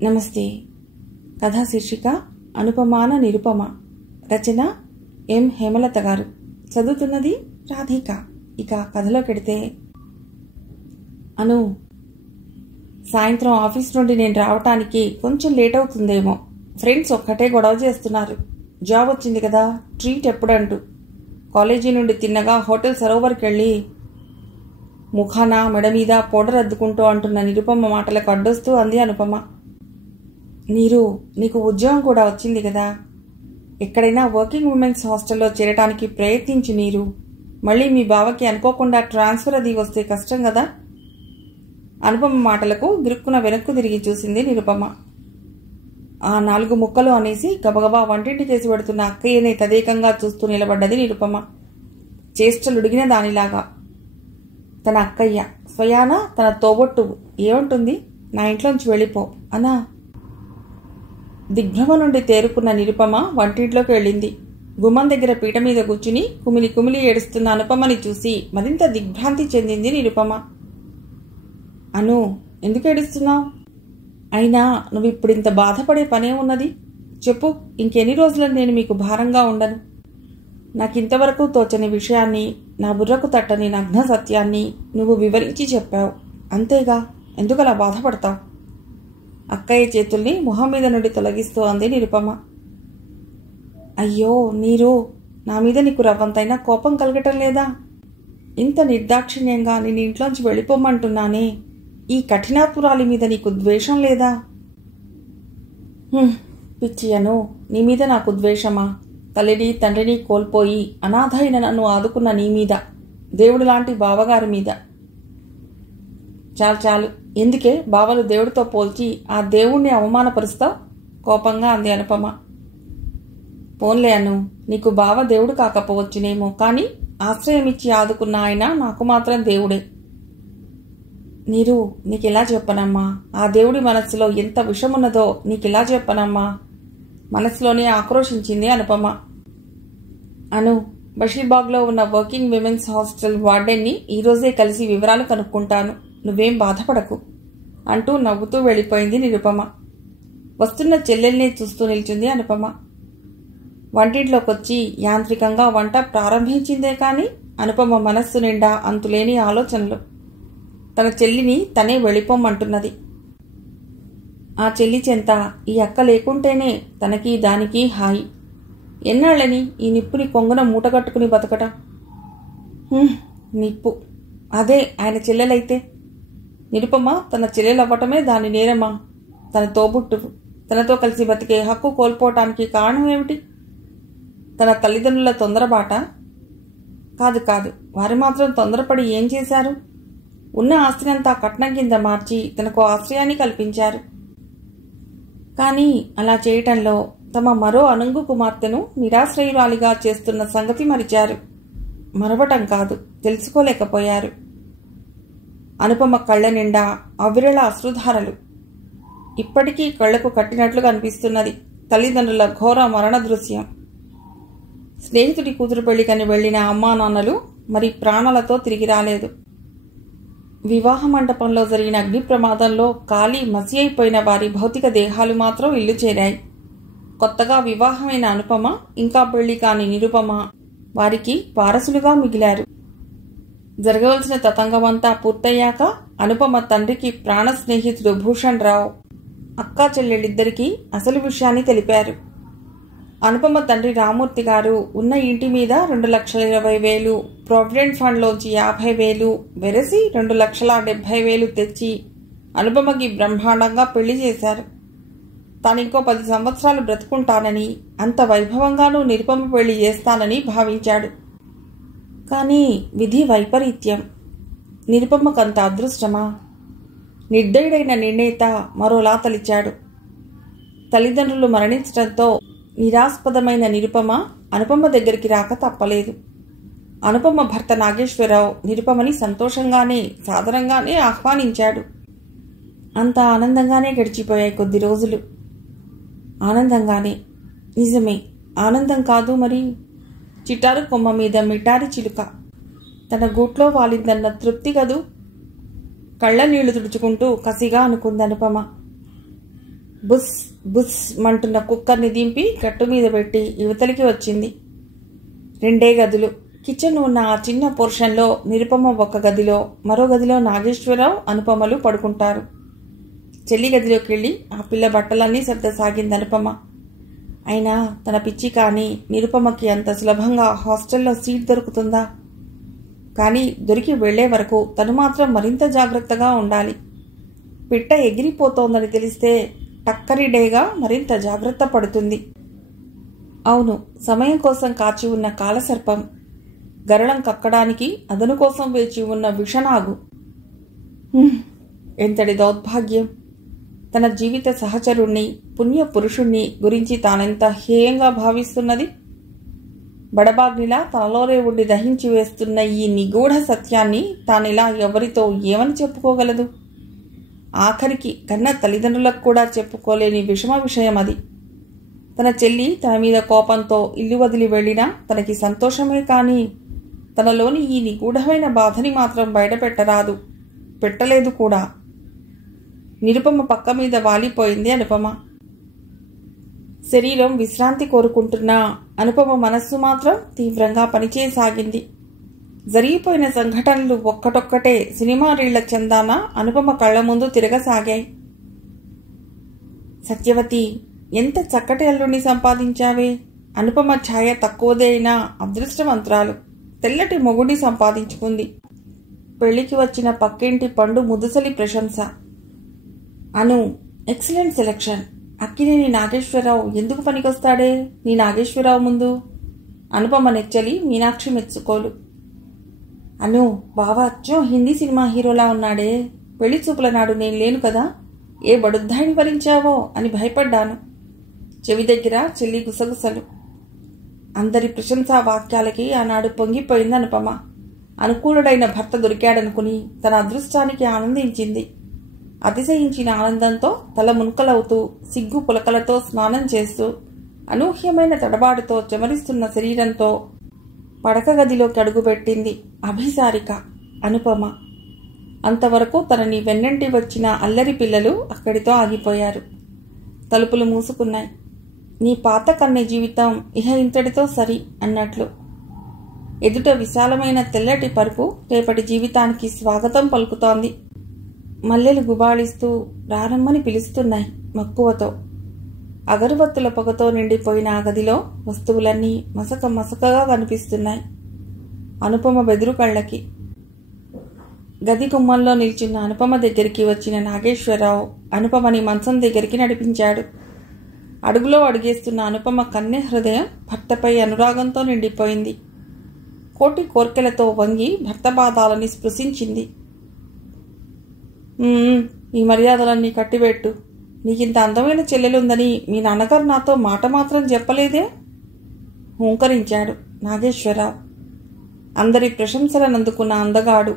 నమస్తే. కథా శీర్షిక అనుపమాన నిరుపమ. రచన ఎం హేమలత గారు. చదువుతున్నది రాధిక. ఇక కథలోకెడితే, సాయంత్రం ఆఫీస్ నుండి నేను రావటానికి కొంచెం లేట్ అవుతుందేమో. ఫ్రెండ్స్ ఒక్కటే గొడవ చేస్తున్నారు. జాబ్ వచ్చింది కదా, ట్రీట్ ఎప్పుడంటూ. కాలేజీ నుండి తిన్నగా హోటల్ సరోవర్కి వెళ్ళి ముఖాన మెడ మీద పౌడర్ అద్దుకుంటూ అంటున్న నిరుపమ మాటలకు అడ్డొస్తూ అంది అనుపమ. నీకు ఉద్యోగం కూడా వచ్చింది కదా, ఎక్కడైనా వర్కింగ్ ఉమెన్స్ హాస్టల్లో చేరటానికి ప్రయత్నించు. మళ్ళీ మీ బావకి అనుకోకుండా ట్రాన్స్ఫర్ అది వస్తే కష్టం కదా. అనుపమ మాటలకు గిరుక్కున వెనక్కు తిరిగి చూసింది నిరుపమ. ఆ 4 ముక్కలు అనేసి గబగబా వంటింటి చేసి పెడుతున్న అక్కయ్యనే తదేకంగా చూస్తూ నిలబడ్డది నిరుపమ, చేష్టలుడిగిన దానిలాగా. తన అక్కయ్య స్వయాన తన తోబొట్టువు ఏమంటుంది, నా ఇంట్లోంచి వెళ్ళిపో అనా. దిగ్భ్రమ నుండి తేరుకున్న నిరుపమ వంటింట్లోకి వెళ్ళింది. గుమ్మం దగ్గర పీట మీద కూర్చుని కుమిలి కుమిలి ఏడుస్తున్న అనుపమని చూసి మరింత దిగ్భ్రాంతి చెందింది నిరుపమ. ఎందుకు ఏడుస్తున్నావు? అయినా నువ్వు ఇప్పుడింత బాధపడే పనే ఉన్నది? చెప్పు, ఇంకెన్ని రోజులను నేను మీకు భారంగా ఉండను? నాకింతవరకు తోచని విషయాన్ని, నా బుర్రకు తట్టని నగ్న సత్యాన్ని నువ్వు వివరించి చెప్పావు. అంతేగా, ఎందుకలా బాధపడతావు? అక్కయ్య చేతుల్ని మొహం మీద నుండి తొలగిస్తూ అంది నిరుపమ. అయ్యో నా మీద నీకు రవ్వంతైనా కోపం కలగటం లేదా? ఇంత నిర్దాక్షిణ్యంగా నేను ఇంట్లోంచి వెళ్ళిపోమంటున్నానే, ఈ కఠినాత్మురాలి మీద నీకు ద్వేషం లేదా? పిచ్చి నీ మీద నాకు ద్వేషమా? తల్లిని తండ్రిని కోల్పోయి అనాథ అయిన నన్ను ఆదుకున్న నీ మీద, దేవుడు లాంటి బావగారి మీద. చాలు, ఎందుకే బావలు దేవుడితో పోల్చి ఆ దేవుణ్ణి అవమానపరుస్తావు? కోపంగా అంది అనుపమ. పోన్లే నీకు బావ దేవుడు కాకపోవచ్చునేమో, కానీ ఆశ్రయమిచ్చి ఆదుకున్న ఆయన నాకు మాత్రం దేవుడే. నీకెలా చెప్పనమ్మా, ఆ దేవుడి మనస్సులో ఎంత విషమున్నదో నీకెలా చెప్పనమ్మా? మనసులోనే ఆక్రోశించింది అనుపమ. బషీర్బాగ్లో ఉన్న వర్కింగ్ విమెన్స్ హాస్టల్ వార్డెన్ని ఈరోజే కలిసి వివరాలు కనుక్కుంటాను, నువ్వేం బాధపడకు అంటూ నవ్వుతూ వెళ్ళిపోయింది నిరుపమ. వస్తున్న చెల్లెల్ని చూస్తూ నిల్చుంది అనుపమ. వంటింట్లోకొచ్చి యాంత్రికంగా వంట ప్రారంభించిందే కాని అనుపమ మనస్సు నిండా అంతులేని ఆలోచనలు. తన చెల్లిని తనే వెళ్ళిపోమ్మంటున్నది. ఆ చెల్లి చెంత ఈ అక్క లేకుంటేనే తనకి దానికి హాయి. ఎన్నాళ్ళని ఈ నిప్పుని కొంగున మూటగట్టుకుని బతకటం? నిప్పు అదే ఆయన చెల్లెలైతే, నిరుపమ తన చెల్లెలవ్వటమే దాని నేరమా? తన తోబుట్టువు, తనతో కలిసి బతికే హక్కు కోల్పోవటానికి కారణం ఏమిటి? తన తల్లిదండ్రుల తొందరబాట? కాదు, వారు మాత్రం తొందరపడి ఏం చేశారు? ఉన్న ఆస్తినంతా కట్నం కింద మార్చి తనకు ఆశ్రయాన్ని కల్పించారు. కానీ అలా చేయటంలో తమ మరో అనంగు కుమార్తెను నిరాశ్రయురాలిగా చేస్తున్న సంగతి మరిచారు. మరవటం కాదు, తెలుసుకోలేకపోయారు. అనుపమ కళ్ళ నిండా అవిరళ అశ్రుధారలు. ఇప్పటికీ కళ్లకు కట్టినట్లు కనిపిస్తున్నది తల్లిదండ్రుల ఘోర మరణ దృశ్యం. స్నేహితుడి కూతురు పెళ్లికని వెళ్లిన అమ్మా నాన్నలు మరి ప్రాణాలతో తిరిగి రాలేదు. వివాహ మండపంలో జరిగిన అగ్ని ప్రమాదంలో కాలి మసి అయిపోయిన వారి భౌతిక దేహాలు మాత్రం ఇల్లు చేరాయి. కొత్తగా వివాహమైన అనుపమ, ఇంకా పెళ్లి కాని నిరుపమ వారికి వారసులుగా మిగిలారు. జరగవలసిన తతంగమంతా పూర్తయ్యాక అనుపమ తండ్రికి ప్రాణ స్నేహితుడు భూషణ్ రావు అక్కా చెల్లెళ్ళిద్దరికీ అసలు విషయాన్ని తెలిపారు. అనుపమ తండ్రి రామూర్తి గారు ఉన్న ఇంటి మీద 2,20,000, ప్రావిడెంట్ ఫండ్లోంచి 50,000 వెరసి 2,70,000 తెచ్చి అనుపమకి బ్రహ్మాండంగా పెళ్లి చేశారు. తానింకో 10 సంవత్సరాలు బ్రతుకుంటానని, అంత వైభవంగానూ నిరుపమ పెళ్లి చేస్తానని భావించాడు. కానీ విధి వైపరీత్యం. నిరుపమ్మకంత అదృష్టమా? నిర్దయుడైన నిర్ణేత మరోలా తలిచాడు. తల్లిదండ్రులు మరణించడంతో నిరాస్పదమైన నిరుపమ అనుపమ దగ్గరికి రాక తప్పలేదు. అనుపమ భర్త నాగేశ్వరరావు నిరుపమని సంతోషంగానే, సాదరంగానే ఆహ్వానించాడు. అంత ఆనందంగానే గడిచిపోయాయి కొద్ది రోజులు. ఆనందంగానే, నిజమే, ఆనందం కాదు మరి. చిటారు కొమ్మ మీద మిటారి చిలుక తన గూట్లో వాలిందన్న తృప్తి కదూ. కళ్ళ నీళ్లు తుడుచుకుంటూ కసిగా అనుకుంది అనుపమ. బుస్ బుస్ మంటున్న కుక్కర్ని దింపి గట్టు మీద పెట్టి యువతలికి వచ్చింది. 2 గదులు. కిచెన్ ఉన్న ఆ చిన్న పోర్షన్లో నిరుపమ ఒక గదిలో, మరో గదిలో నాగేశ్వరరావు, అనుపమలు పడుకుంటారు. చెల్లి గదిలోకి వెళ్ళి ఆ పిల్ల బట్టలన్నీ సర్దసాగింది అనుపమ. అయినా తన పిచ్చి కానీ నిరుపమకి అంత సులభంగా హాస్టల్లో సీట్ దొరుకుతుందా? కానీ దొరికి వెళ్లే వరకు తను మాత్రం మరింత జాగ్రత్తగా ఉండాలి. పిట్ట ఎగిరిపోతోందని తెలిస్తే టక్కరిడేగా మరింత జాగ్రత్త పడుతుంది. అవును, సమయం కోసం కాచి ఉన్న కాలసర్పం, గరళం కక్కడానికి అదను కోసం వేచి ఉన్న విషనాగు. ఎంతటి దౌర్భాగ్యం! తన జీవిత సహచరుణ్ణి, పుణ్య పురుషుణ్ణి గురించి తానెంత హేయంగా భావిస్తున్నది. బడబాగ్నిలా తనలోనే ఉండి దహించి వేస్తున్న ఈ నిగూఢ సత్యాన్ని తానిలా ఎవరితో ఏమని చెప్పుకోగలదు? ఆఖరికి కన్న తల్లిదండ్రులకు కూడా చెప్పుకోలేని విషమ విషయం అది. తన చెల్లి తన మీద కోపంతో ఇల్లు వదిలి వెళ్ళినా తనకి సంతోషమే కానీ తనలోని ఈ నిగూఢమైన బాధని మాత్రం బయటపెట్టరాదు, పెట్టలేదు కూడా. నిరుపమ పక్క మీద వాలిపోయింది అనుపమ. శరీరం విశ్రాంతి కోరుకుంటున్నా అనుపమ మనస్సు మాత్రం తీవ్రంగా పనిచేయసాగింది. జరిగిపోయిన సంఘటనలు ఒక్కటొక్కటే సినిమా రీళ్ల చందాన అనుపమ కళ్ల ముందు తిరగసాగాయి. సత్యవతి, ఎంత చక్కటి అల్లుడిని సంపాదించావే. అనుపమ ఛాయ తక్కువదే అయినా అదృష్టవంతురాలు. తెల్లటి మొగుడిని సంపాదించుకుంది. పెళ్లికి వచ్చిన పక్కింటి పండు ముదుసలి ప్రశంస. అను, ఎక్సలెంట్ సెలెక్షన్. అక్కినేని నాగేశ్వరరావు ఎందుకు పనికొస్తాడే నీ నాగేశ్వరరావు ముందు? అనుపమ నెచ్చలి మీనాక్షి మెచ్చుకోలు. అను, బావా అచ్చం హిందీ సినిమా హీరోలా ఉన్నాడే. పెళ్లి చూపుల నాడు నేను లేను కదా, ఏ బడుద్దాయిని భరించావో అని భయపడ్డాను. చెవి దగ్గర చెల్లి గుసగుసలు. అందరి ప్రశంసా వాక్యాలకి ఆనాడు పొంగిపోయింది అనుపమ. అనుకూలుడైన భర్త దొరికాడనుకుని తన అదృష్టానికి ఆనందించింది. అతిశయించిన ఆనందంతో తల మునుకలవుతూ, సిగ్గు పులకలతో స్నానం చేస్తూ, అనూహ్యమైన తడబాటుతో చెమరిస్తున్న శరీరంతో పడక గదిలోకి అడుగుపెట్టింది అభిసారిక అనుపమ. అంతవరకు తనని వెన్నంటి వచ్చిన అల్లరి పిల్లలు అక్కడితో ఆగిపోయారు. తలుపులు మూసుకున్నాయి. నీ పాత కన్నె జీవితం ఇహ ఇంతటితో సరి అన్నట్లు. ఎదుట విశాలమైన తెల్లటి పరుపు రేపటి జీవితానికి స్వాగతం పలుకుతోంది. మల్లెలు గుబాళిస్తూ రారమ్మని పిలుస్తున్నాయి మక్కువతో. అగరుబత్తుల పొగతో నిండిపోయిన ఆ గదిలో వస్తువులన్నీ మసక మసకగా కనిపిస్తున్నాయి అనుపమ బెదురు కళ్ళకి. గది గుమ్మంలో నిల్చున్న అనుపమ దగ్గరికి వచ్చిన నాగేశ్వరరావు అనుపమని మంచం దగ్గరికి నడిపించాడు. అడుగులో అడుగేస్తున్న అనుపమ కన్నె హృదయం భర్తపై అనురాగంతో నిండిపోయింది. కోటి కోర్కెలతో వంగి భర్త పాదాలని స్పృశించింది. ఈ మర్యాదలన్నీ కట్టిపెట్టు. నీకింత అందమైన చెల్లెలుందని మీ నాన్నగారు నాతో మాట మాత్రం చెప్పలేదే? హూంకరించాడు నాగేశ్వరరావు. అందరి ప్రశంసలనందుకున్న అందగాడు,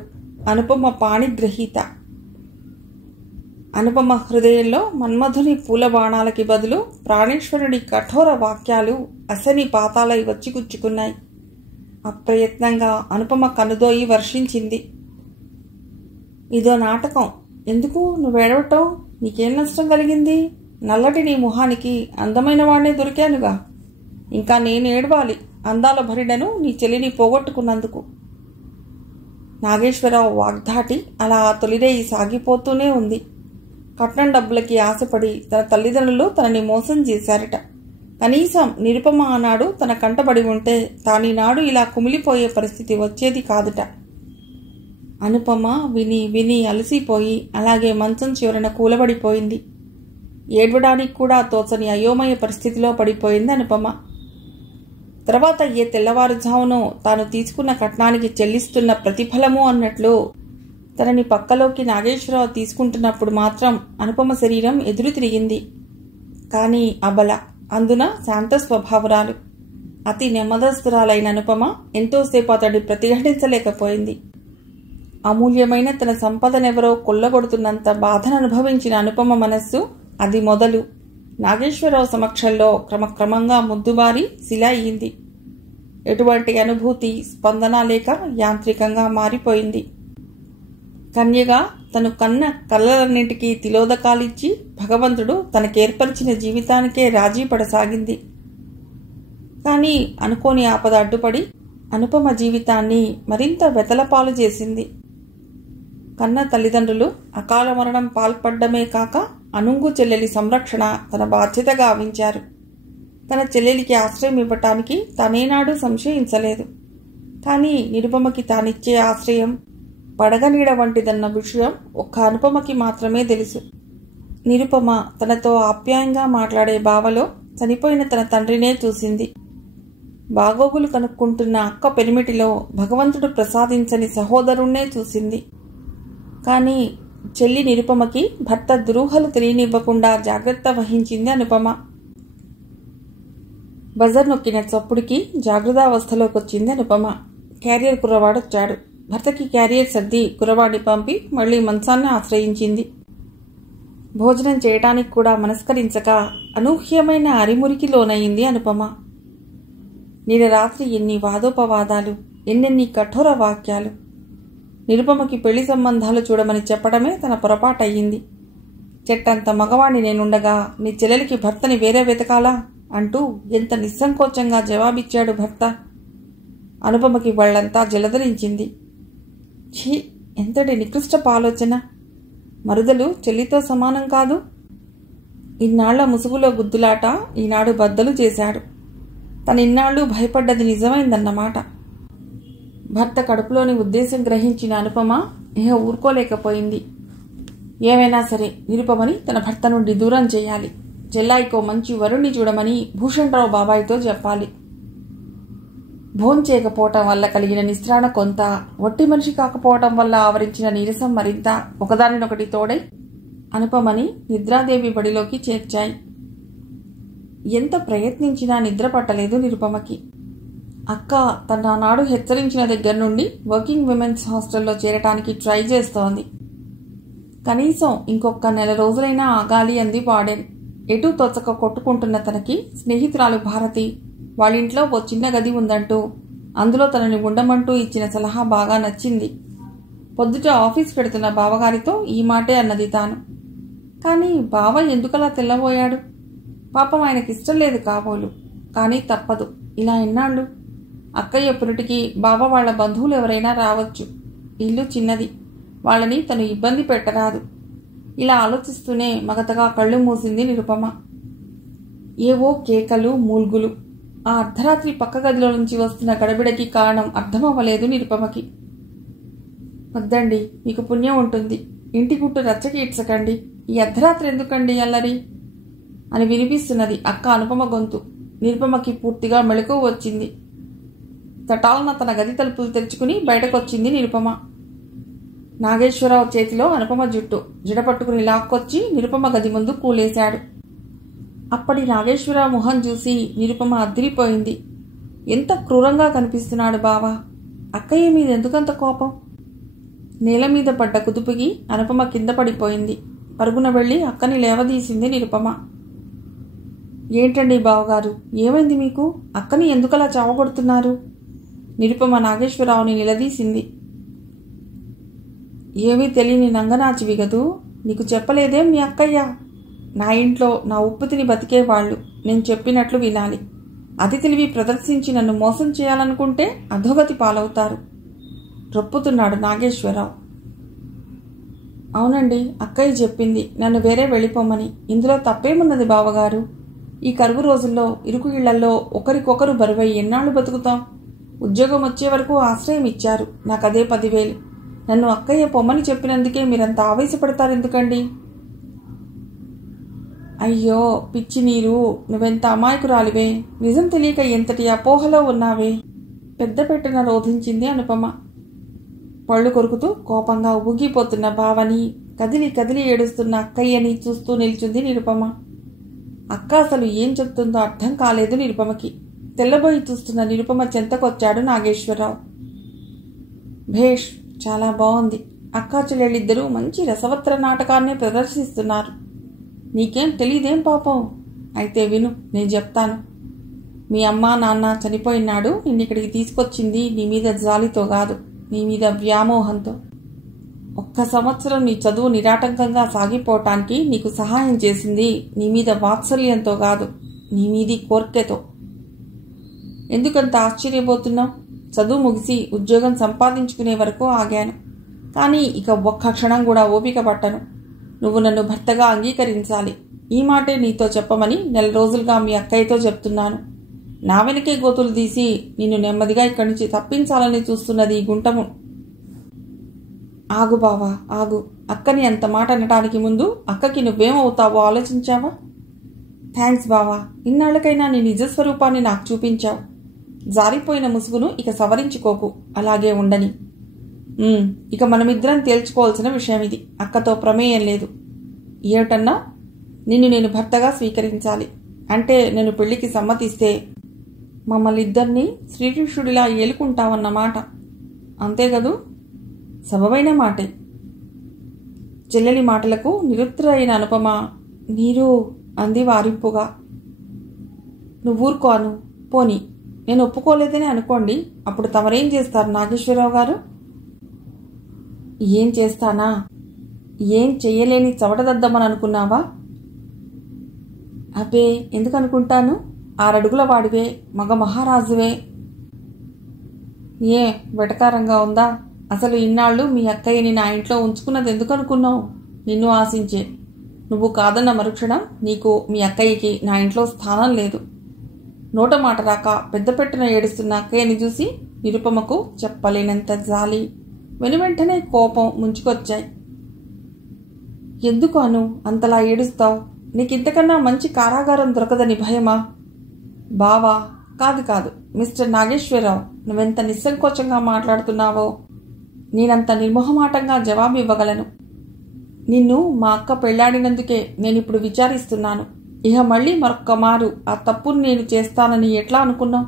అనుపమ పాణిగ్రహీత. అనుపమ హృదయంలో మన్మధుని పూల బాణాలకి బదులు ప్రాణేశ్వరుడి కఠోర వాక్యాలు అసని పాతాలై వచ్చి గుచ్చుకున్నాయి. అప్రయత్నంగా అనుపమ కనుదోయి వర్షించింది. ఇదో నాటకం. ఎందుకు నువ్వేడవటం? నీకేం నష్టం కలిగింది? నల్లటి నీ మొహానికి అందమైన వాడినే దొరికానుగా. ఇంకా నేను ఏడవాలి అందాల భరిడను నీ చెల్లిని పోగొట్టుకున్నందుకు. నాగేశ్వరరావు వాగ్దాటి అలా తొలిరేయి సాగిపోతూనే ఉంది. కట్నం డబ్బులకి ఆశపడి తన తల్లిదండ్రులు తనని మోసం చేశారట. కనీసం నిరుపమ ఆనాడు తన కంటబడి ఉంటే తానీనాడు ఇలా కుమిలిపోయే పరిస్థితి వచ్చేది కాదుట. అనుపమ విని విని అలసిపోయి అలాగే మంచం చివరన కూలబడిపోయింది. ఏడ్వడానికి కూడా తోచని అయోమయ పరిస్థితిలో పడిపోయింది అనుపమ. తర్వాత ఏ తెల్లవారుజామునో తాను తీసుకున్న కట్నానికి చెల్లిస్తున్న ప్రతిఫలము అన్నట్లు తనని పక్కలోకి నాగేశ్వరరావు తీసుకుంటున్నప్పుడు మాత్రం అనుపమ శరీరం ఎదురు తిరిగింది. కానీ అబల, అందున శాంత స్వభావరాలు, అతి నెమ్మదస్తురాలైన అనుపమ ఎంతోసేపు అతడి ప్రతిఘటించలేకపోయింది. అమూల్యమైన తన సంపదనెవరో కొల్లగొడుతున్నంత బాధను అనుభవించిన అనుపమ మనస్సు అది మొదలు నాగేశ్వరరావు సమక్షంలో క్రమక్రమంగా ముద్దుబారి శిల అయింది. ఎటువంటి అనుభూతి స్పందన లేక యాంత్రికంగా మారిపోయింది. కన్యగా తను కన్న కళ్ళలన్నింటికీ తిలోదకాలిచ్చి భగవంతుడు తనకేర్పరిచిన జీవితానికే రాజీ పడసాగింది. కానీ అనుకోని ఆపద అడ్డుపడి అనుపమ జీవితాన్ని మరింత వెతలపాలు చేసింది. కన్న తల్లిదండ్రులు అకాల మరణం పాల్పడ్డమే కాక అనుంగు చెల్లెలి సంరక్షణ తన బాధ్యతగా భావించారు. తన చెల్లెలికి ఆశ్రయం ఇవ్వటానికి తనేనాడు సంశయించలేదు. కానీ నిరుపమకి తానిచ్చే ఆశ్రయం పడగనీడ వంటిదన్న విషయం ఒక్క అనుపమకి మాత్రమే తెలుసు. నిరుపమ తనతో ఆప్యాయంగా మాట్లాడే బావలో చనిపోయిన తన తండ్రినే చూసింది. బాగోగులు కనుక్కుంటున్న అక్క పెనిమిటిలో భగవంతుడు ప్రసాదించని సహోదరుణ్ణే చూసింది. కానీ చెల్లి నిరుపమకి భర్త దురూహలు తెలియనివ్వకుండా జాగ్రత్త వహించింది అనుపమ. బజర్ నొక్కిన చప్పుడికి జాగృతావస్థలోకి వచ్చింది అనుపమ. క్యారియర్ కుర్రవాడొచ్చాడు. భర్తకి క్యారియర్ సర్ది కుర్రవాడిని పంపి మళ్లీ మంచాన్ని ఆశ్రయించింది. భోజనం చేయటానికి కూడా మనస్కరించక అనూహ్యమైన అరిమురికి లోనయింది అనుపమ. నిన్న రాత్రి ఎన్ని వాదోపవాదాలు, ఎన్నెన్ని కఠోర వాక్యాలు. నిరుపమకి పెళ్లి సంబంధాలు చూడమని చెప్పడమే తన పొరపాటయ్యింది. చెట్టంత మగవాణ్ణి నేనుండగా నీ చెల్లెలికి భర్తని వేరే వెతకాలా అంటూ ఎంత నిస్సంకోచంగా జవాబిచ్చాడు భర్త. అనుపమకి వాళ్లంతా జలధరించింది. ఛీ, ఎంతటి నికృష్టపు ఆలోచన! మరుదలు చెల్లితో సమానం కాదు. ఇన్నాళ్ల ముసుగులో గుద్దులాట ఈనాడు బద్దలు చేశాడు. తనిన్నాళ్ళు భయపడ్డది నిజమైందన్నమాట. భర్త కడుపులోని ఉద్దేశం గ్రహించిన అనుపమ ఇహ ఊరుకోలేకపోయింది. ఏమైనా సరే నిరుపమని తన భర్త నుండి దూరం చేయాలి. చెల్లాయికో మంచి వరుణ్ణి చూడమని భూషణరావు బాబాయితో చెప్పాలి. భోంచేయకపోవటం వల్ల కలిగిన నిస్త్రాణ కొంత, ఒట్టి మనిషి కాకపోవటం వల్ల ఆవరించిన నీరసం మరింత ఒకదానినొకటి తోడై అనుపమని నిద్రాదేవి బడిలోకి చేర్చాయి. ఎంత ప్రయత్నించినా నిద్ర పట్టలేదు నిరుపమకి. అక్క తన నాడు హెచ్చరించిన దగ్గర నుండి వర్కింగ్ విమెన్స్ హాస్టల్లో చేరటానికి ట్రై చేస్తోంది. కనీసం ఇంకొక నెల రోజులైనా ఆగాలి అంది వార్డెన్. ఎటూ తోచక కొట్టుకుంటున్న తనకి స్నేహితురాలు భారతి వాళ్ళింట్లో ఓ చిన్న గది ఉందంటూ అందులో తనని ఉండమంటూ ఇచ్చిన సలహా బాగా నచ్చింది. పొద్దుట ఆఫీస్ పెడుతున్న బావగారితో ఈ మాటే అన్నది తాను. కానీ బావ ఎందుకలా తెల్లబోయాడు? పాపం ఆయనకిష్టం లేదు కాబోలు. కానీ తప్పదు. ఇలా ఎన్నాళ్ళు? అక్కయ్య పురిటికి బావ వాళ్ల బంధువులు ఎవరైనా రావచ్చు. ఇల్లు చిన్నది, వాళ్ళని తను ఇబ్బంది పెట్టరాదు. ఇలా ఆలోచిస్తూనే మగతగా కళ్ళు మూసింది నిరుపమ. ఏవో కేకలు, మూల్గులు. ఆ అర్ధరాత్రి పక్క గదిలో నుంచి వస్తున్న గడబిడకి కారణం అర్థమవ్వలేదు నిరుపమకి. వద్దండి, మీకు పుణ్యం ఉంటుంది. ఇంటి గుట్టు రచ్చకి ఇడ్చకండి. ఈ అర్ధరాత్రి ఎందుకండి అల్లరి అని వినిపిస్తున్నది అక్క అనుపమ గొంతు. నిరుపమకి పూర్తిగా మెళకువ వచ్చింది. తటాలన తన గది తలుపులు తెరుచుకుని బయటకొచ్చింది నిరుపమ. నాగేశ్వరరావు చేతిలో అనుపమ జుట్టు జడపట్టుకుని లాక్కొచ్చి నిరుపమ గది ముందు కూలేశాడు. అప్పటి నాగేశ్వరరావు మొహం చూసి నిరుపమ అద్దిరిపోయింది. ఎంత క్రూరంగా కనిపిస్తున్నాడు బావా! అక్కయ్య మీద ఎందుకంత కోపం? నేల మీద పడ్డ కుదుపుకి అనుపమ కింద పడిపోయింది. పరుగున వెళ్లి అక్కని లేవదీసింది నిరుపమ. ఏంటండి బావగారు, ఏమైంది మీకు? అక్కని ఎందుకలా చావగొడుతున్నారు? నిరుపమ నాగేశ్వరరావుని నిలదీసింది. ఏమీ తెలియని నంగనాచివి గదూ, నీకు చెప్పలేదేం మీ అక్కయ్య? నా ఇంట్లో నా ఉప్పు తిని బతికేవాళ్లు నేను చెప్పినట్లు వినాలి. అతి తెలివి ప్రదర్శించి నన్ను మోసం చేయాలనుకుంటే అధోగతి పాలవుతారు రొప్పుతున్నాడు నాగేశ్వరరావు. అవునండి, అక్కయ్య చెప్పింది నన్ను వేరే వెళ్ళిపోమని. ఇందులో తప్పేమున్నది బావగారు? ఈ కరువు రోజుల్లో ఇరుకు ఇళ్లల్లో ఒకరికొకరు బరువై ఎన్నాళ్లు బతుకుతాం? ఉద్యోగం వచ్చే వరకు ఆశ్రయం ఇచ్చారు. నాకదే 10,000. నన్ను అక్కయ్య పొమ్మని చెప్పినందుకే మీరంత ఆవేశపడతారెందుకండి? అయ్యో పిచ్చి నీరు, నువ్వెంత అమాయకురాలివే! నిజం తెలియక ఎంతటి అపోహలో ఉన్నావే! పెద్ద పెట్టన రోధించింది అనుపమ. పళ్ళు కొరుకుతూ కోపంగా ఊగిపోతున్న బావని, కదిలి కదిలి ఏడుస్తున్న అక్కయ్యని చూస్తూ నిల్చుంది నిరుపమ. అక్క అసలు ఏం చెప్తుందో అర్థం కాలేదు నిరుపమకి. తెల్లబోయి చూస్తున్న నిరుపమ చెంతకొచ్చాడు నాగేశ్వరరావు. భేష్, చాలా బాగుంది. అక్కా చెల్లెళ్ళిద్దరూ మంచి రసవత్ర నాటకాన్నే ప్రదర్శిస్తున్నారు. నీకేం తెలీదేం పాపం? అయితే విను, నేను చెప్తాను. మీ అమ్మ నాన్న చనిపోయినాడు నిన్నిక్కడికి తీసుకొచ్చింది నీ మీద జాలితో కాదు, నీ మీద వ్యామోహంతో. ఒక్క సంవత్సరం నీ చదువు నిరాటంకంగా సాగిపోవటానికి నీకు సహాయం చేసింది నీ మీద వాత్సల్యంతో కాదు, నీ మీది కోర్కెతో. ఎందుకంత ఆశ్చర్యపోతున్నావు? చదువు ముగిసి ఉద్యోగం సంపాదించుకునే వరకు ఆగాను. కానీ ఇక ఒక్క క్షణం కూడా ఓపిక పట్టను. నువ్వు నన్ను భర్తగా అంగీకరించాలి. ఈ మాటే నీతో చెప్పమని 4 రోజులుగా మీ అక్కయ్యతో చెప్తున్నాను. నా వెనకే గోతులు తీసి నిన్ను నెమ్మదిగా ఇక్కడి నుంచి తప్పించాలని చూస్తున్నది ఈ గుంటము. ఆగు బావా, ఆగు. అక్కని అంత మాట అనటానికి ముందు అక్కకి నువ్వేమవుతావో ఆలోచించావా? థ్యాంక్స్ బావా, ఇన్నాళ్ళకైనా నీ నిజస్వరూపాన్ని నాకు చూపించావు. జారిపోయిన ముసుగును ఇక సవరించుకోకు, అలాగే ఉండని. ఇక మనమిద్దరం తేల్చుకోవాల్సిన విషయం ఇది. అక్కతో ప్రమేయం లేదు. ఏమిటన్నా? నిన్ను నేను భర్తగా స్వీకరించాలి. అంటే నేను పెళ్లికి సమ్మతిస్తే మమ్మల్ని ఇద్దరినీ శ్రీకృష్ణుడిలా ఏలుకుంటావన్నమాట. అంతే కదూ? సబబైన మాటే. చెల్లెలి మాటలకు నిరుత్తరైన అనుపమ నీరు అంది వారింపుగా. నువ్వూరుకోను. పోని నేను ఒప్పుకోలేదని అనుకోండి, అప్పుడు తమరేం చేస్తారు నాగేశ్వరరావు గారు? ఏం చేస్తానా? ఏం చెయ్యలేని చవటదద్దమని అనుకున్నావా? అబ్బే, ఎందుకు అనుకుంటాను? 6 అడుగుల వాడివే, మగ మహారాజువే. ఏ వెటకారంగా ఉందా? అసలు ఇన్నాళ్ళు మీ అక్కయ్యని నా ఇంట్లో ఉంచుకున్నది ఎందుకు అనుకున్నావు? నిన్ను ఆశించే. నువ్వు కాదన్న మరుక్షణం నీకు మీ అక్కయ్యకి నా ఇంట్లో స్థానం లేదు. నోట మాట రాక పెద్ద పెట్టున ఏడుస్తున్న అక్కయ్యని చూసి నిరుపమకు చెప్పలేనంత జాలి, వెనువెంటనే కోపం ముంచుకొచ్చాయి. ఎందుకు అను అంతలా ఏడుస్తావు? నీకింతకన్నా మంచి కారాగారం దొరకదని భయమా? బావా, కాదు కాదు మిస్టర్ నాగేశ్వరరావు, నువ్వెంత నిస్సంకోచంగా మాట్లాడుతున్నావో నేనంత నిర్మోహమాటంగా జవాబు ఇవ్వగలను. నిన్ను మా అక్క పెళ్లాడినందుకే నేనిప్పుడు విచారిస్తున్నాను. ఇక మళ్ళీ మరొక్క మారు ఆ తప్పును నేను చేస్తానని ఎట్లా అనుకున్నావు?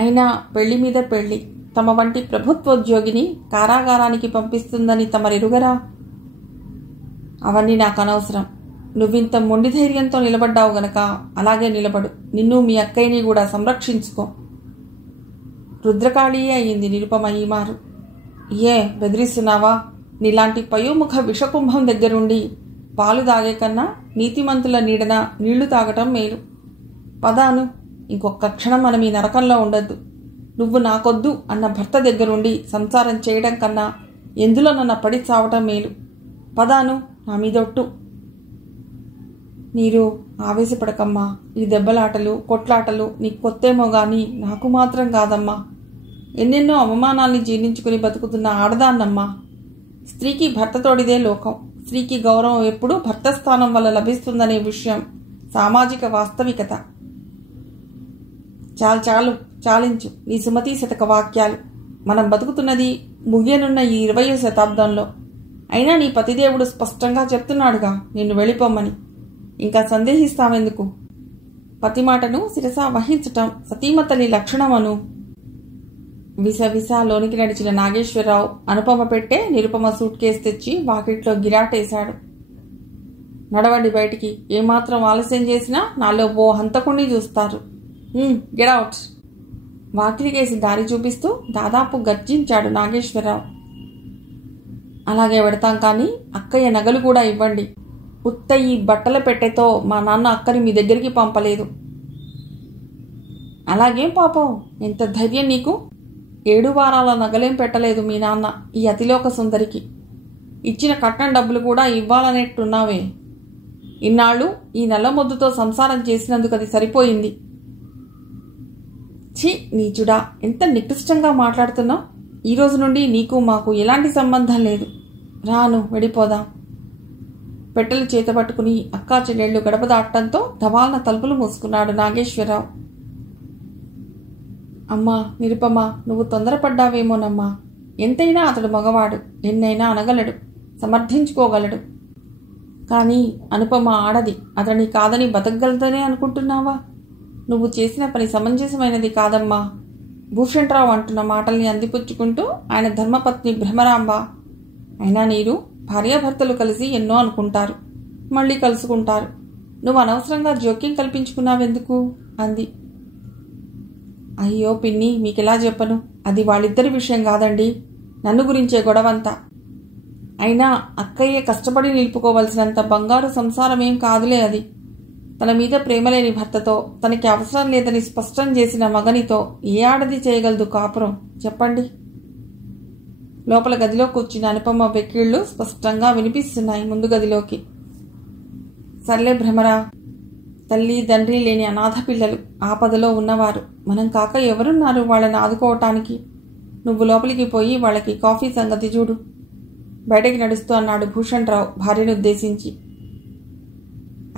అయినా పెళ్లి మీద పెళ్లి తమ వంటి ప్రభుత్వోద్యోగిని కారాగారానికి పంపిస్తుందని తమరెరుగరా? అవన్నీ నాకు అనవసరం. నువ్వింత మొండి ధైర్యంతో నిలబడ్డావు గనక అలాగే నిలబడు. నిన్ను మీ అక్కయ్యని కూడా సంరక్షించుకో. రుద్రకాళీయే అయ్యింది నిరుపమ ఈ మారు. ఏ బెదిరిస్తున్నావా? నీలాంటి పయోముఖ విషకుంభం దగ్గరుండి పాలు తాగే కన్నా నీతిమంతుల నీడన నీళ్లు తాగటం మేలు. పదాను, ఇంకొక క్షణం మనం ఈ నరకంలో ఉండొద్దు. నువ్వు నాకొద్దు అన్న భర్త దగ్గరుండి సంసారం చేయడం కన్నా ఎందులో నన్ను పడి చావటం మేలు. పదాను, నా మీదొట్టు. నీరు ఆవేశపడకమ్మా. ఈ దెబ్బలాటలు కొట్లాటలు నీకు కొత్తేమో గాని నాకు మాత్రం కాదమ్మా. ఎన్నెన్నో అవమానాల్ని జీర్ణించుకుని బతుకుతున్న ఆడదాన్నమ్మా. స్త్రీకి భర్తతోడిదే లోకం. స్త్రీకి గౌరవం ఎప్పుడూ భర్త స్థానం వల్ల లభిస్తుందనే విషయం సామాజిక వాస్తవికత. చాలు చాలించు నీ సుమతీ శతక వాక్యాలు. మనం బతుకుతున్నది ముగియనున్న ఈ 20వ శతాబ్దంలో. అయినా నీ పతిదేవుడు స్పష్టంగా చెప్తున్నాడుగా నిన్ను వెళ్ళిపోమ్మని. ఇంకా సందేహిస్తావెందుకు? పతి మాటను శిరసా వహించటం సతీమతలి లక్షణమను. విసవిసా లోనికి నడిచిన నాగేశ్వరరావు అనుపమ పెట్టే నిరుపమ సూట్ కేసు తెచ్చి వాకిట్లో గిరాటేశాడు. నడవండి బయటికి. ఏమాత్రం ఆలస్యం చేసినా నాలో ఓ హంతకుణ్ణి చూస్తారు. గెట్అవుట్. వాకిలికేసి దారి చూపిస్తూ దాదాపు గర్జించాడు నాగేశ్వరరావు. అలాగే పెడతాం, కానీ అక్కయ్య నగలు కూడా ఇవ్వండి. ఉత్త ఈ బట్టల పెట్టెతో మా నాన్న అక్కని మీ దగ్గరికి పంపలేదు. అలాగేం పాపం, ఎంత ధైర్యం నీకు? 7 వారాల నగలేం పెట్టలేదు మీ నాన్న ఈ అతిలోక సుందరికి. ఇచ్చిన కట్నం డబ్బులు కూడా ఇవ్వాలనేట్టున్నావే. ఇన్నాళ్ళు ఈ నల్లమొద్దుతో సంసారం చేసినందుకు అది సరిపోయింది. ఛీ నీచుడా, ఎంత నికృష్టంగా మాట్లాడుతున్నావు. ఈ రోజు నుండి నీకు మాకు ఎలాంటి సంబంధం లేదు. రాను, వెళ్ళిపోదాం. పెట్టెలు చేతపట్టుకుని అక్కా చెల్లెళ్ళు గడప దాటంతో ధవాలన తలుపులు మూసుకున్నాడు నాగేశ్వరరావు. అమ్మా నిరుపమ, నువ్వు తొందరపడ్డావేమోనమ్మా. ఎంతైనా అతడు మగవాడు, ఎన్నైనా అనగలడు, సమర్థించుకోగలడు. కానీ అనుపమ ఆడది, అతని కాదని బతకగలదనే అనుకుంటున్నావా? నువ్వు చేసిన పని సమంజసమైనది కాదమ్మా. భూషణరావు అంటున్న మాటల్ని అందిపుచ్చుకుంటూ ఆయన ధర్మపత్ని భ్రమరాంబ. అయినా నీరు భార్యాభర్తలు కలిసి ఎన్నో అనుకుంటారు, మళ్ళీ కలుసుకుంటారు. నువ్వు అనవసరంగా జోక్యం కల్పించుకున్నావెందుకు అంది. అయ్యో పిన్ని, మీకెలా చెప్పను? అది వాళ్ళిద్దరి విషయం కాదండి, నన్ను గురించే గొడవంతా. అయినా అక్కయ్య కష్టపడి నిలుపుకోవలసినంత బంగారు సంసారమేం కాదులే అది. తన మీద ప్రేమలేని భర్తతో, తనకి అవసరం లేదని స్పష్టం చేసిన మగనితో ఏ ఆడది చేయగలదు కాపురం చెప్పండి? లోపల గదిలో కూర్చున్న అనుపమ వెక్కిళ్ళు స్పష్టంగా వినిపిస్తున్నాయి ముందు గదిలోకి. సర్లే భ్రమరా, తల్లి తండ్రి లేని అనాథ పిల్లలు, ఆపదలో ఉన్నవారు, మనం కాక ఎవరున్నారు వాళ్ళని ఆదుకోవటానికి? నువ్వు లోపలికి పోయి వాళ్ళకి కాఫీ సంగతి చూడు, బయటకి నడుస్తూ అన్నాడు భూషణ్ రావు భార్యను ఉద్దేశించి.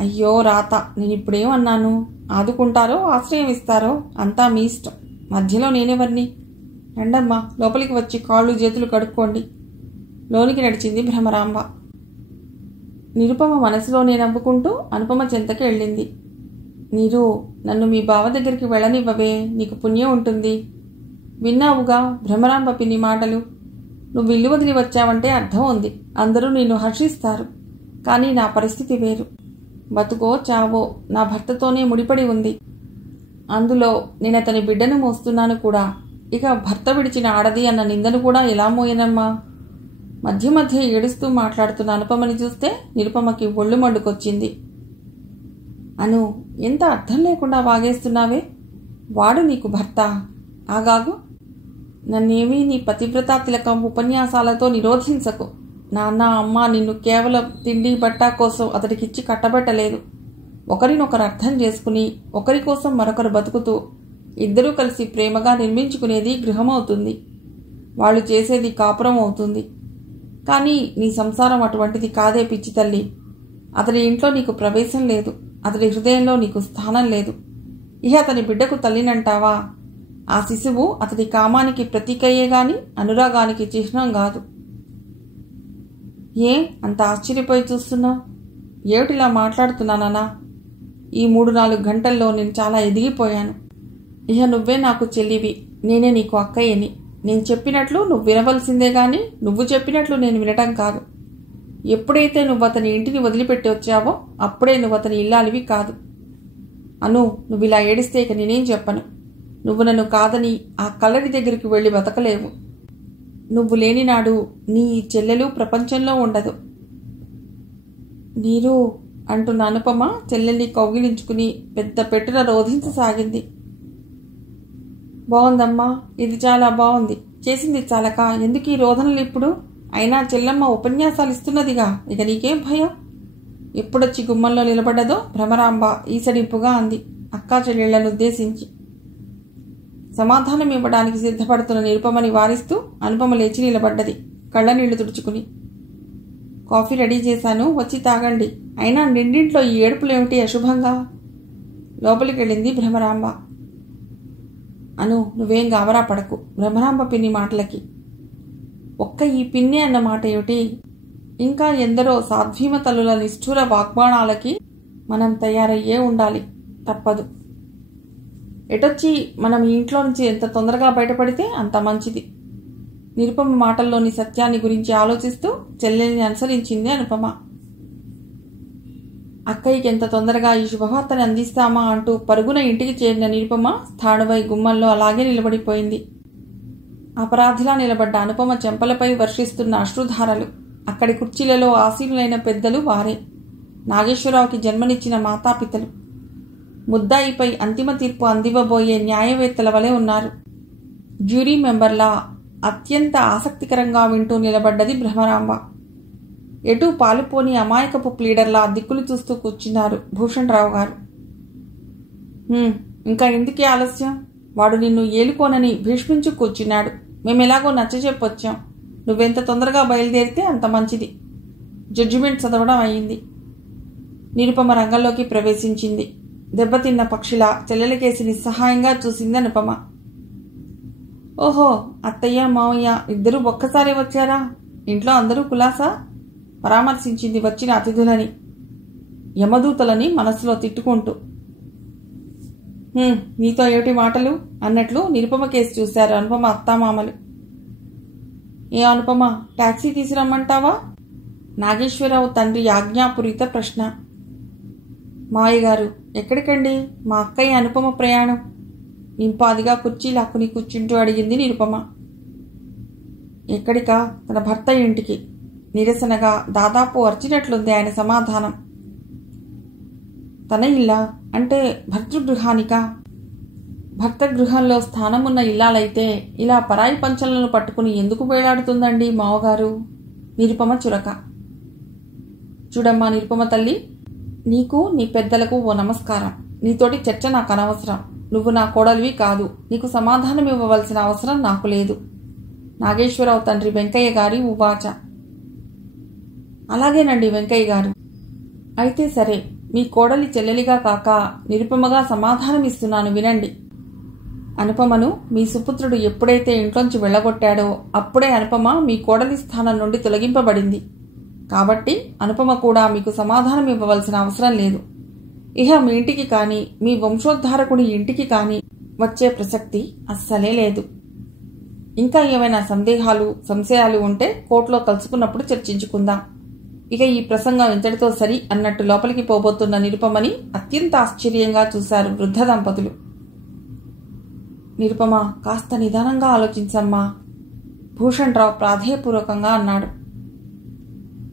అయ్యో రాత, నేనిప్పుడేం అన్నాను? ఆదుకుంటారో ఆశ్రయం ఇస్తారో అంతా మీ ఇష్టం, మధ్యలో నేనెవర్ని? రండమ్మా, లోపలికి వచ్చి కాళ్ళు చేతులు కడుక్కోండి. లోనికి నడిచింది భ్రమరాంబ. నిరుపమ మనసులోనే నవ్వుకుంటూ అనుపమ చెంతకి వెళ్ళింది. నీరు, నన్ను మీ బావ దగ్గరికి వెళ్ళనివ్వవే, నీకు పుణ్యం ఉంటుంది. విన్నావుగా భ్రమరాంబ పిన్ని మాటలు. నువ్వు ఇల్లు వదిలి వచ్చావంటే అర్థం ఉంది, అందరూ నిన్ను హర్షిస్తారు. కానీ నా పరిస్థితి వేరు. బతుకో చావో నా భర్తతోనే ముడిపడి ఉంది. అందులో నేను అతని బిడ్డను మోస్తున్నాను కూడా. ఇక భర్త విడిచిన ఆడది అన్న నిందను కూడా ఎలా మోయనమ్మా? మధ్య మధ్య ఏడుస్తూ మాట్లాడుతున్న అనుపమని చూస్తే నిరుపమకి ఒళ్ళు మండుకొచ్చింది. అను, ఎంత అర్థం లేకుండా వాగేస్తున్నావే? వాడు నీకు భర్త? ఆగాగు, నన్నేమీ నీ పతివ్రతా తిలకం ఉపన్యాసాలతో నిరోధించకు. నాన్న అమ్మ నిన్ను కేవలం తిండి బట్ట కోసం అతడికిచ్చి కట్టబెట్టలేదు. ఒకరినొకరు అర్థం చేసుకుని ఒకరి కోసం మరొకరు బతుకుతూ ఇద్దరూ కలిసి ప్రేమగా నిర్మించుకునేది గృహమవుతుంది. వాళ్ళు చేసేది కాపురం అవుతుంది. కానీ నీ సంసారం అటువంటిది కాదే పిచ్చి తల్లి. అతడి ఇంట్లో నీకు ప్రవేశం లేదు, అతడి హృదయంలో నీకు స్థానం లేదు. ఇహ అతని బిడ్డకు తల్లినంటావా? ఆ శిశువు అతడి కామానికి ప్రతీకయ్యే గాని అనురాగానికి చిహ్నం కాదు. ఏ అంత ఆశ్చర్యపోయి చూస్తున్నావు? ఏమిటిలా మాట్లాడుతున్నానా? ఈ 3-4 గంటల్లో నేను చాలా ఎదిగిపోయాను. ఇహ నువ్వే నాకు చెల్లివి, నేనే నీకు అక్కయ్యని. నేను చెప్పినట్లు నువ్వు వినవలసిందే గాని నువ్వు చెప్పినట్లు నేను వినటం కాదు. ఎప్పుడైతే నువ్వు అతని ఇంటిని వదిలిపెట్టి వచ్చావో అప్పుడే నువ్వు అతని ఇల్లాలివి కాదు. అను, నువ్వు ఇలా ఏడిస్తే ఇక నేనేం చెప్పను. నువ్వు నన్ను కాదని ఆ కల్లడి దగ్గరికి వెళ్ళి బతకలేవు. నువ్వు లేని నాడు నీ చెల్లెలు ప్రపంచంలో ఉండదు. నీరు అంటున్న అనుపమ చెల్లెల్ని కౌగిలించుకుని పెద్ద పెట్టున రోధించసాగింది. బాగుందమ్మా, ఇది చాలా బాగుంది. చేసింది చాలక ఎందుకు ఈ రోదనలు ఇప్పుడు? అయినా చెల్లమ్మ ఉపన్యాసాలు ఇస్తున్నదిగా, ఇక నీకేం భయం? ఎప్పుడొచ్చి గుమ్మంలో నిలబడ్డదో భ్రమరాంబ ఈసడింపుగా అంది అక్కా చెల్లెళ్లను ఉద్దేశించి. సమాధానం ఇవ్వడానికి సిద్ధపడుతున్న నిరుపమని వారిస్తూ అనుపమ లేచి నిలబడ్డది కళ్ళ నీళ్లు తుడుచుకుని. కాఫీ రెడీ చేశాను, వచ్చి తాగండి. అయినా నిండింట్లో ఈ ఏడుపులేమిటి అశుభంగా? లోపలికి వెళ్ళింది భ్రమరాంబ. అను, నువ్వేం గాబరా పడకు భ్రమరాంబ పిన్ని మాటలకి. ఒక్క ఈ పిన్ని అన్న మాట ఏమిటి? ఇంకా ఎందరో సాధ్వీమ తల్లుల నిష్ఠూర వాగ్బాణాలకి మనం తయారయ్యే ఉండాలి, తప్పదు. ఎటొచ్చి మనం ఈ ఇంట్లో నుంచి ఎంత తొందరగా బయటపడితే అంత మంచిది. నిరుపమ మాటల్లోని సత్యాన్ని గురించి ఆలోచిస్తూ చెల్లెల్ని అనుసరించింది అనుపమ. అక్కయ్యకి ఎంత తొందరగా ఈ శుభవార్తని అందిస్తామా అంటూ పరుగున ఇంటికి చేరిన నిరుపమ స్థాణువై గుమ్మంలో అలాగే నిలబడిపోయింది. అపరాధిలా నిలబడ్డ అనుపమ చెంపలపై వర్షిస్తున్న అశ్రుధారలు. అక్కడి కుర్చీలలో ఆసీనులైన పెద్దలు వారే, నాగేశ్వరరావుకి జన్మనిచ్చిన మాతాపితలు. ముద్దాయిపై అంతిమ తీర్పు అందివ్వబోయే న్యాయవేత్తల వలె ఉన్నారు. జ్యూరీ మెంబర్లా అత్యంత ఆసక్తికరంగా వింటూ నిలబడ్డది భ్రమరాంబ. ఎటూ పాలుపోని అమాయకపు ప్లీడర్లా దిక్కులు చూస్తూ కూర్చున్నారు భూషణ్ రావు గారు. ఇంకా ఎందుకే ఆలస్యం? వాడు నిన్ను ఏలుకోనని భీష్మించు కూర్చున్నాడు. మేమెలాగో నచ్చచెప్పొచ్చాం. నువ్వెంత తొందరగా బయలుదేరితే అంత మంచిది. జడ్జిమెంట్ చదవడం అయింది. నిరుపమ రంగంలోకి ప్రవేశించింది. దెబ్బతిన్న పక్షిలా చెల్లెలకేసి నిస్సహాయంగా చూసింది అనుపమ. ఓహో, అత్తయ్య మావయ్య ఇద్దరూ ఒక్కసారి వచ్చారా? ఇంట్లో అందరూ కులాసా? పరామర్శించింది వచ్చిన అతిథులని, యమదూతలని మనసులో తిట్టుకుంటూ. నీతో ఏమిటి మాటలు అన్నట్లు నిరుపమ కేసు చూశారు అనుపమ అత్తామామలు. ఏ అనుపమ, టాక్సీ తీసురమ్మంటావా? నాగేశ్వరరావు తండ్రి ఆజ్ఞాపూరిత ప్రశ్న. మావయ్య గారు, ఎక్కడికండి? మా అక్కయ్య అనుపమ ప్రయాణం. ఇంపాదిగా కుర్చీ లాక్కుని కూర్చుంటూ అడిగింది నిరుపమ. ఎక్కడికా? తన భర్త ఇంటికి. నిరసనగా దాదాపు అర్చినట్లుంది ఆయన సమాధానం. తన ఇల్లా అంటే భర్తృగృహానికా? భర్త గృహంలో స్థానమున్న ఇల్లాలైతే ఇలా పరాయి పంచలను పట్టుకుని ఎందుకు వేలాడుతుందండి మావగారు? నిరుపమ చురక. చూడమ్మా నిరుపమ తల్లి, నీకు నీ పెద్దలకు ఓ నమస్కారం. నీతోటి చర్చ నాకు అనవసరం. నువ్వు నా కోడలివి కాదు. నీకు సమాధానం ఇవ్వవలసిన అవసరం నాకు లేదు. నాగేశ్వరరావు తండ్రి వెంకయ్య గారి ఉవాచ. అలాగేనండి వెంకయ్య గారు. అయితే సరే, మీ కోడలి చెల్లెలిగా కాక నిరుపమగా సమాధానం ఇస్తున్నాను వినండి. అనుపమను మీ సుపుత్రుడు ఎప్పుడైతే ఇంట్లోంచి వెళ్ళగొట్టాడో అప్పుడే అనుపమ మీ కోడలి స్థానం నుండి తొలగింపబడింది. కాబట్టి అనుపమ కూడా మీకు సమాధానం ఇవ్వవలసిన అవసరం లేదు. ఇహ మీ ఇంటికి కానీ మీ వంశోద్ధారకుడి ఇంటికి కానీ వచ్చే ప్రసక్తి అస్సలే లేదు. ఇంకా ఏమైనా సంశయాలు ఉంటే కోర్టులో కలుసుకున్నప్పుడు చర్చించుకుందాం. ఇక ఈ ప్రసంగం ఇంతటితో సరి అన్నట్టు లోపలికి పోబోతున్న నిరుపమని అత్యంత ఆశ్చర్యంగా చూశారు వృద్ధ దంపతులు. నిరుపమ, కాస్త నిదానంగా ఆలోచించమ్మా, భూషణరావు ప్రాధేయపూర్వకంగా అన్నాడు.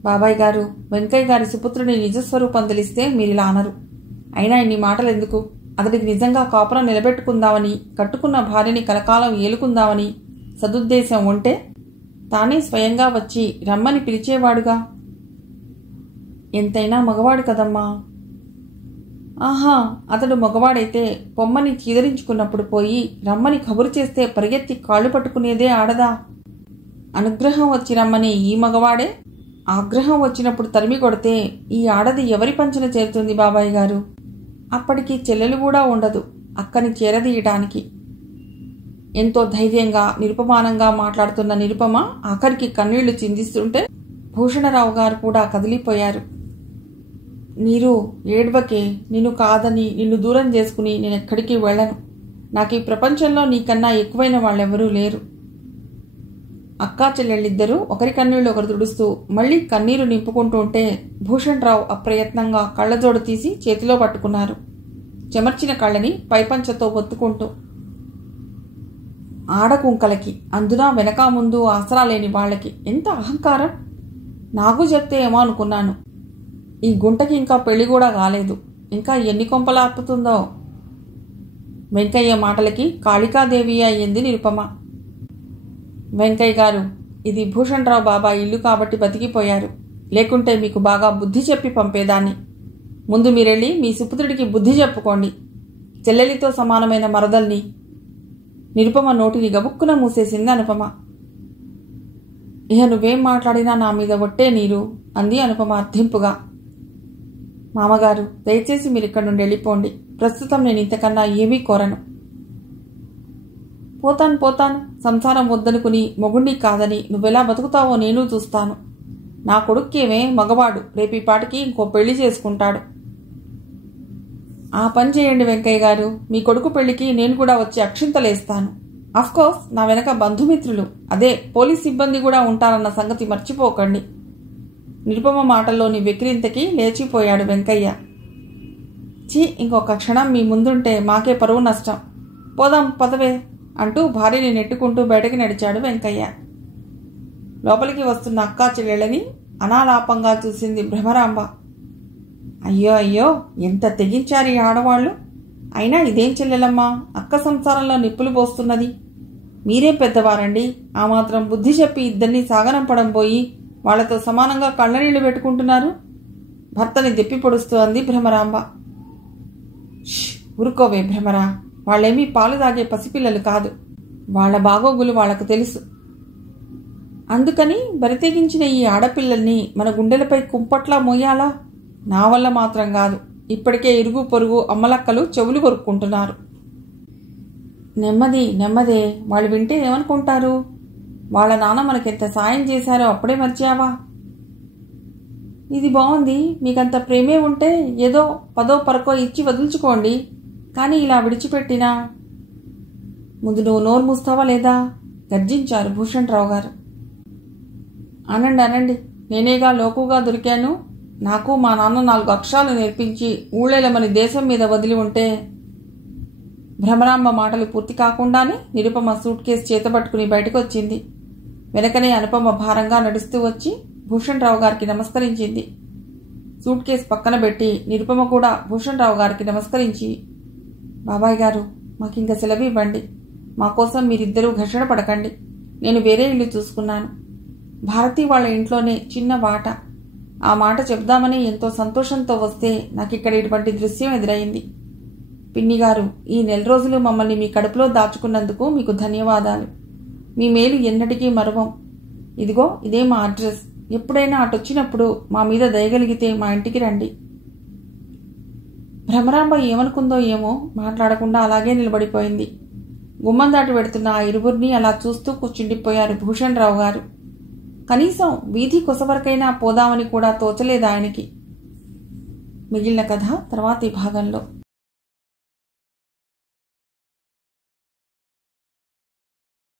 బాబాయ్ గారు, వెంకయ్య గారి సుపుత్రుని నిజస్వరూపం తెలిస్తే మీరిలా అనరు. అయినా ఇన్ని మాటలు ఎందుకు? అతడికి నిజంగా కాపురం నిలబెట్టుకుందామని, కట్టుకున్న భార్యని కలకాలం ఏలుకుందామని సదుద్దేశం ఉంటే తానే స్వయంగా వచ్చి రమ్మని పిలిచేవాడుగా. ఎంతైనా మగవాడు కదమ్మా. ఆహా, అతడు మగవాడైతే పొమ్మని చీదరించుకున్నప్పుడు పోయి రమ్మని కబురు చేస్తే పరిగెత్తి కాళ్ళు పట్టుకునేదే ఆడదా? అనుగ్రహం వచ్చి రమ్మని ఈ మగవాడే ఆగ్రహం వచ్చినప్పుడు తరిమి కొడితే ఈ ఆడది ఎవరి పంచన చేరుతుంది బాబాయ్ గారు? అప్పటికి చెల్లెలు కూడా ఉండదు అక్కని చేరదీయటానికి. ఎంతో ధైర్యంగా నిరుపమానంగా మాట్లాడుతున్న నిరుపమ ఆఖరికి కన్నీళ్లు చిందిస్తుంటే భూషణరావు గారు కూడా కదిలిపోయారు. నీరు ఏడ్వకే, నిన్ను కాదని నిన్ను దూరం చేసుకుని నేనెక్కడికి వెళ్ళను. నాకు ఈ ప్రపంచంలో నీకన్నా ఎక్కువైన వాళ్ళెవరూ లేరు. అక్కా చెల్లెళ్ళిద్దరూ ఒకరి కన్నీళ్లు ఒకరు తుడుస్తూ మళ్లీ కన్నీరు నింపుకుంటూ ఉంటే భూషణరావు అప్రయత్నంగా కళ్లజోడు తీసి చేతిలో పట్టుకున్నారు, చెమర్చిన కళ్ళని పైపంచతో ఒత్తుకుంటూ. ఆడకుంకలకి, అందునా వెనక ముందు ఆసరా లేని వాళ్ళకి ఎంత అహంకారం! నాకు చెప్తే ఏమో అనుకున్నాను. ఈ గుంటకి ఇంకా పెళ్లి కూడా కాలేదు. ఇంకా ఎన్ని కొంపలాపుతుందో. వెంకయ్య మాటలకి కాళికాదేవి అయ్యింది నిరుపమ. వెంకయ్య గారు, ఇది భూషణరావు బాబా ఇల్లు కాబట్టి బతికిపోయారు. లేకుంటే మీకు బాగా బుద్ధి చెప్పి పంపేదాన్ని. ముందు మీరెళ్ళి మీ సుపుత్రుడికి బుద్ధి చెప్పుకోండి. చెల్లెలితో సమానమైన మరదల్ని. నిరుపమ నోటిని గబుక్కున మూసేసింది అనుపమ. ఇహ నువ్వేం మాట్లాడినా నా మీద ఒట్టే నీరు, అంది అనుపమ అర్థింపుగా. మామగారు, దయచేసి మీరిక్కడి నుండి వెళ్ళిపోండి. ప్రస్తుతం నేను ఇంతకన్నా ఏమీ కోరను. పోతాను. సంసారం వద్దనుకుని మొగుణ్ణి కాదని నువ్వెలా బతుకుతావో నేను చూస్తాను. నా కొడుక్కేమే మగవాడు, రేపీ పాటికి ఇంకో పెళ్లి చేసుకుంటాడు. ఆ పని చేయండి వెంకయ్య గారు. మీ కొడుకు పెళ్లికి నేను కూడా వచ్చి అక్షింతలేస్తాను. అఫ్కోర్స్ నా వెనక బంధుమిత్రులు, అదే పోలీస్ సిబ్బంది కూడా ఉంటారన్న సంగతి మర్చిపోకండి. నిరుపమ మాటల్లోని వెక్కిరింతకి లేచిపోయాడు వెంకయ్య. ఇంకొక క్షణం మీ ముందుంటే మాకే పరువు నష్టం. పోదాం పదవే అంటూ భార్యని నెట్టుకుంటూ బయటకి నడిచాడు వెంకయ్య. లోపలికి వస్తున్న అక్కా చెల్లెళ్ళని అనాలాపంగా చూసింది భ్రమరాంబ. అయ్యో, ఎంత తెగించారు ఈ ఆడవాళ్లు! అయినా ఇదేం చెల్లెలమ్మా, అక్క సంసారంలో నిప్పులు పోస్తున్నది. మీరే పెద్దవారండి. ఆ మాత్రం బుద్ధి చెప్పి ఇద్దరిని సాగనంపడం పోయి వాళ్లతో సమానంగా కళ్ళనీళ్లు పెట్టుకుంటున్నారు. భర్తని దెప్పి పొడుస్తూ అంది భ్రమరాంబ. ఊరుకోవే భ్రమరా, వాళ్ళేమీ పాలు తాగే పసిపిల్లలు కాదు. వాళ్ల బాగోగులు వాళ్లకు తెలుసు. అందుకని బరితెగించిన ఈ ఆడపిల్లల్ని మన గుండెలపై కుంపట్లా మోయాలా? నా వల్ల మాత్రం కాదు. ఇప్పటికే ఇరుగు పొరుగు అమ్మలక్కలు చెవులు కొరుక్కుంటున్నారు. నెమ్మదే, వాళ్ళు వింటే ఏమనుకుంటారు? వాళ్ళ నాన్న మనకెంత సాయం చేశారో అప్పుడే మర్చావా? ఇది బాగుంది. మీకంత ప్రేమే ఉంటే ఏదో 10 పరకో ఇచ్చి వదులుచుకోండి. కానీ ఇలా విడిచిపెట్టినా ముందు నువ్వు నోరు మూస్తావా లేదా? గర్జించారు భూషణరావు గారు. అనండి, నేనేగా లోకుగా దొరికాను. నాకు మా నాన్న 4 అక్షరాలు నేర్పించి ఊళ్ళేలమని దేశం మీద వదిలి ఉంటే. భ్రమరాంబ మాటలు పూర్తి కాకుండానే నిరుపమ సూట్ కేసు చేతబట్టుకుని బయటకు వచ్చింది. వెనకనే అనుపమ భారంగా నడుస్తూ వచ్చి భూషణ్ రావు గారికి నమస్కరించింది. సూట్ కేసు పక్కన పెట్టి నిరుపమ కూడా భూషణ్ రావు గారికి నమస్కరించి, బాబాయ్ గారు, మాకింక సెలవు ఇవ్వండి. మా కోసం మీరిద్దరూ ఘర్షణ పడకండి. నేను వేరే ఇల్లు చూసుకున్నాను. భారతి వాళ్ళ ఇంట్లోనే చిన్న వాట. ఆ మాట చెప్దామని ఎంతో సంతోషంతో వస్తే నాకిక్కడ ఇటువంటి దృశ్యం ఎదురైంది. పిన్ని గారు, ఈ 4 రోజులు మమ్మల్ని మీ కడుపులో దాచుకున్నందుకు మీకు ధన్యవాదాలు. మీ మేలు ఎన్నటికీ మరువం. ఇదిగో ఇదే మా అడ్రస్. ఎప్పుడైనా అటొచ్చినప్పుడు మా మీద దయగలిగితే మా ఇంటికి రండి. భ్రమరాంబ ఏమనుకుందో ఏమో మాట్లాడకుండా అలాగే నిలబడిపోయింది. గుమ్మం దాటి పెడుతున్న ఆ ఇరువురిని అలా చూస్తూ కూర్చుండిపోయారు భూషణ్ రావు గారు. కనీసం వీధి కొసవరకైనా పోదామని కూడా తోచలేదు ఆయనకి. మిగిలిన కథ తర్వాతి భాగంలో.